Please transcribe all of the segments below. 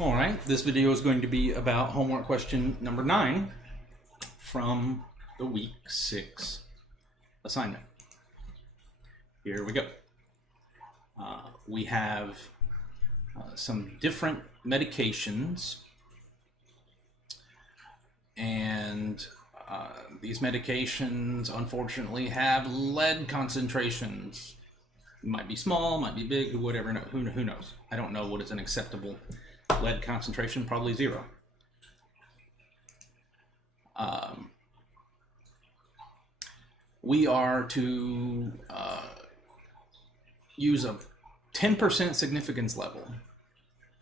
All right, this video is going to be about homework question number 9 from the week 6 assignment. Here we go. We have some different medications, and these medications unfortunately have lead concentrations. Might be small, might be big, whatever, who knows. I don't know what is an acceptable lead concentration, probably 0. We are to use a 10% significance level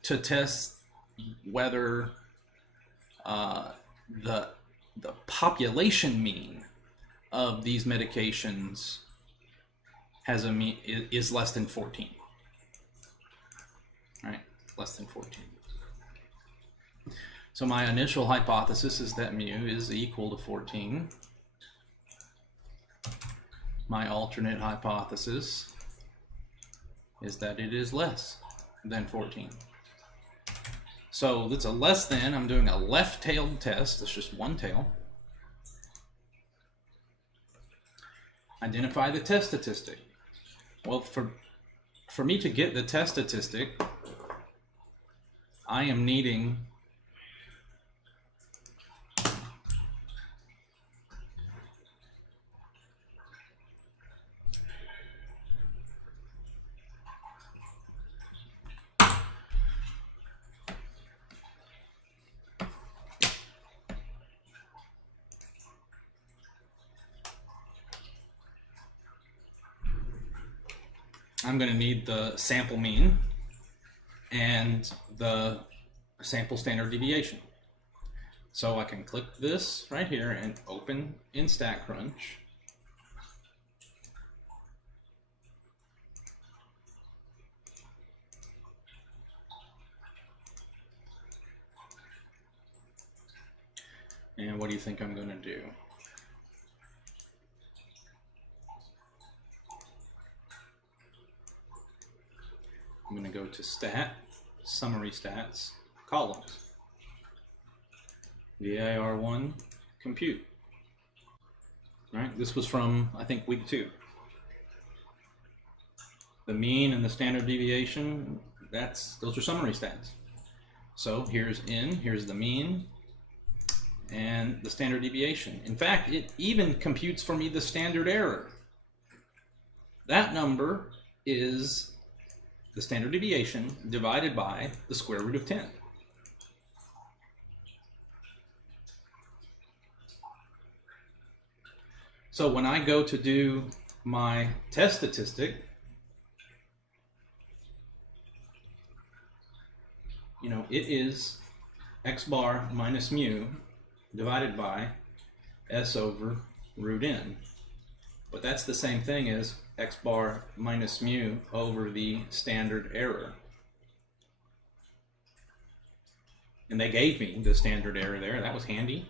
to test whether the population mean of these medications has a mean is less than 14. All right, less than 14. So my initial hypothesis is that mu is equal to 14. My alternate hypothesis is that it is less than 14. So that's a less than. I'm doing a left-tailed test. It's just one tail. Identify the test statistic. Well, for me to get the test statistic, I am needing I'm going to need the sample mean and the sample standard deviation. So I can click this right here and open in StatCrunch. And what do you think I'm going to do? I'm going to go to Stat, Summary Stats, Columns, VIR1, Compute. All right, this was from, I think, week 2. The mean and the standard deviation, those are summary stats. So here's here's the mean, and the standard deviation. In fact, it even computes for me the standard error. That number is the standard deviation divided by the square root of 10. So when I go to do my test statistic, it is x bar minus mu divided by s over root n. But that's the same thing as x bar minus mu over the standard error. And they gave me the standard error there. That was handy.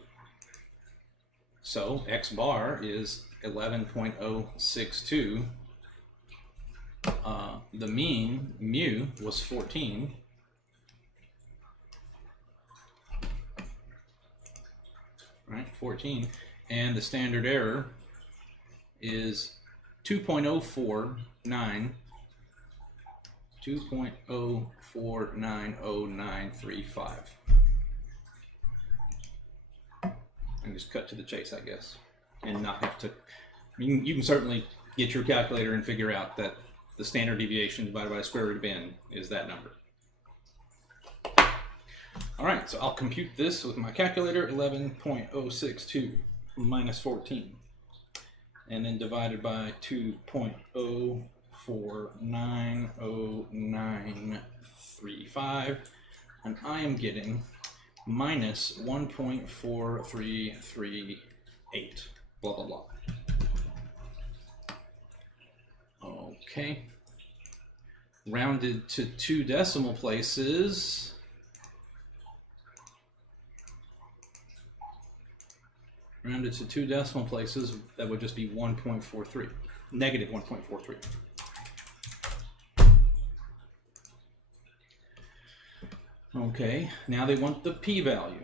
So x bar is 11.062. The mean, mu, was 14. Right, 14. And the standard error is 2.049, 2.0490935. And just cut to the chase, I guess, and not have to. You can certainly get your calculator and figure out that the standard deviation divided by the square root of n is that number. All right, so I'll compute this with my calculator, 11.062 minus 14. And then divided by 2.0490935, and I am getting minus 1.4338, blah, blah, blah. Okay. Rounded to 2 decimal places. Rounded to 2 decimal places, that would just be 1.43, negative 1.43. Okay, now they want the p-value.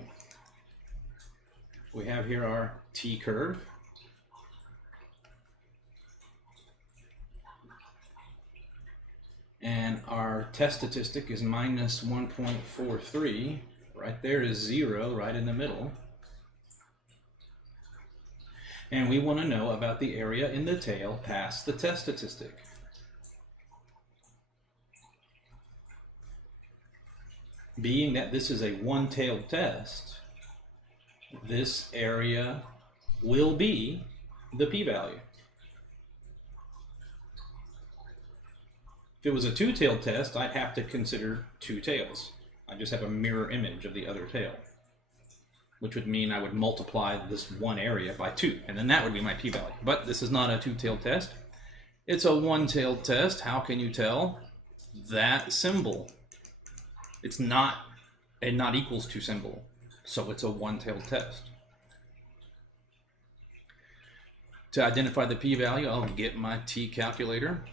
We have here our t-curve. And our test statistic is minus 1.43. Right there is 0 right in the middle. And we want to know about the area in the tail past the test statistic. Being that this is a one-tailed test, this area will be the p-value. If it was a two-tailed test, I'd have to consider two tails. I just have a mirror image of the other tail, which would mean I would multiply this one area by 2, and then that would be my p-value. But this is not a two-tailed test. It's a one-tailed test. How can you tell? That symbol. It's not a not equals to symbol, so it's a one-tailed test. To identify the p-value, I'll get my t calculator.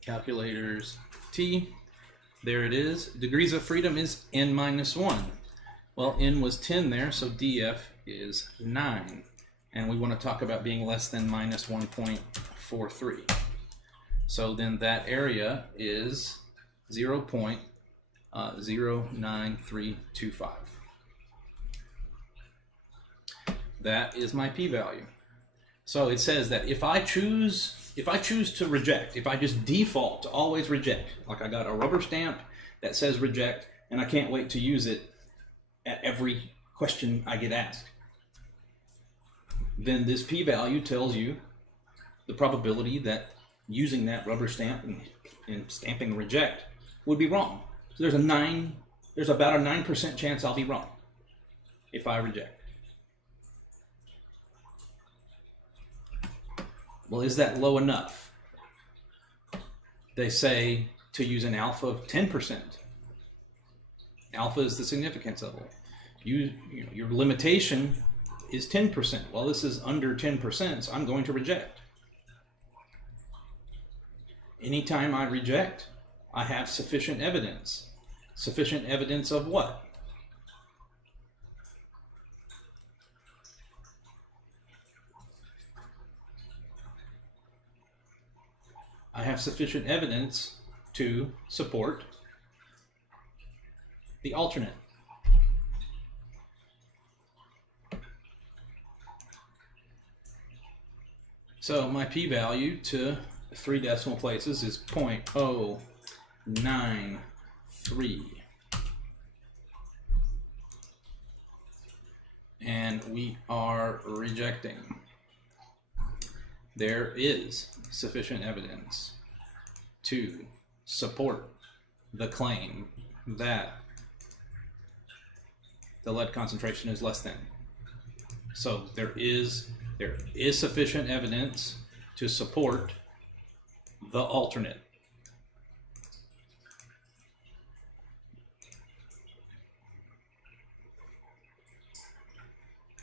Calculators t. There it is. Degrees of freedom is n minus 1. Well, n was 10 there, so df is 9. And we want to talk about being less than minus 1.43. So then that area is 0.09325. That is my p-value. So it says that if I choose to reject, if I just default to always reject, like I got a rubber stamp that says reject, and I can't wait to use it at every question I get asked, then this p-value tells you the probability that using that rubber stamp and stamping reject would be wrong. So there's about a 9% chance I'll be wrong if I reject. Well, is that low enough? They say to use an alpha of 10%. Alpha is the significance level. Your limitation is 10%. Well, this is under 10%, so I'm going to reject. Anytime I reject, I have sufficient evidence. Sufficient evidence of what? I have sufficient evidence to support the alternate. So my p-value to 3 decimal places is 0.093. And we are rejecting. There is sufficient evidence to support the claim that the lead concentration is less than. So there is sufficient evidence to support the alternate.